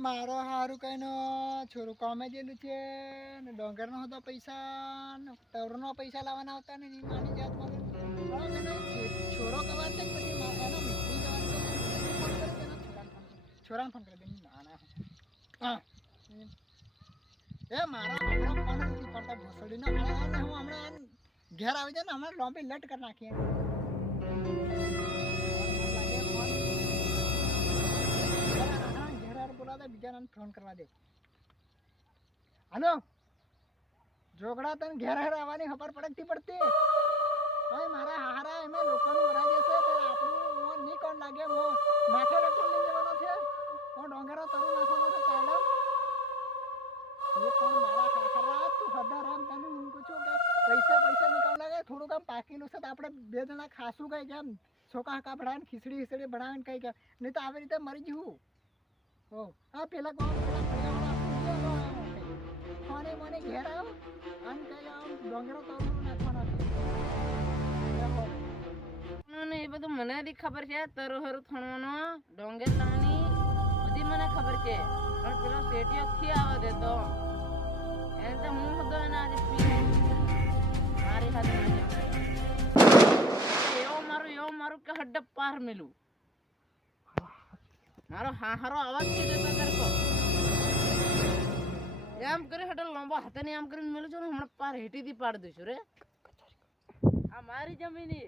મારો હારું કઈનો છોરું કામે જેલું છે ને ડોંગરનો હતો પૈસા ને ટવરનો પૈસા લાવવાના આવતા ને ની માની જાત મારે છોરો કવા છે પછી એનો મિત્રી જવાનું છોરાને ફોન કરી દે ના ના હા એ મારા હમણાં ફોન નથી કરતા ભોસડીનો હું હમણાં ઘેર આવી જાય ને હમણાં લોંબી લટ કરી નાખીએ બીજા ફોન કરવા દે હાલો જોગડા તને ઘેર આવવાની ખબર પડતી પડતી ભાઈ મારા હારા એમે લોકોનું વરાજે છે તો આપણું હું નહીં કોણ લાગે હું માથે લટલ લઈ જવાનો છે હું ડોંગરો તરું નાખવાનો છે કાઢો એ પણ મારા હારા તું હદર એમ તને હું પૂછું કે પૈસા નીકળ લાગે થોડું કામ પાકેલું છે તો આપણે બે જણા ખાસું કઈ કેમ છોકા હકા ભણાવીને ખીચડી ભણાવીને કઈ કેમ નહીં તો આવી રીતે મરી જવું ઓ આ પેલા કોણ મને મને ઘેર આવ અને કઈ આમ ડોંગરો તરું નાખવાનો ને એ બધું મને બી ખબર છે તરો હરું થણવાનો ડોંગર લાવવાની બધી મને ખબર છે પણ પેલો શેટીઓ થી આવે દેતો એને તો હું હતો એને આજે મારી સાથે એવો મારું કે હડ્ડ પાર મેલું મારો હારો અવાજ થી દેતો કરકો એમ કરી હડો લાંબો હાથે ને એમ કરીને મેલું છું ને હમણાં પાર હેટી થી પાડ દઈશું રે આ મારી જમીની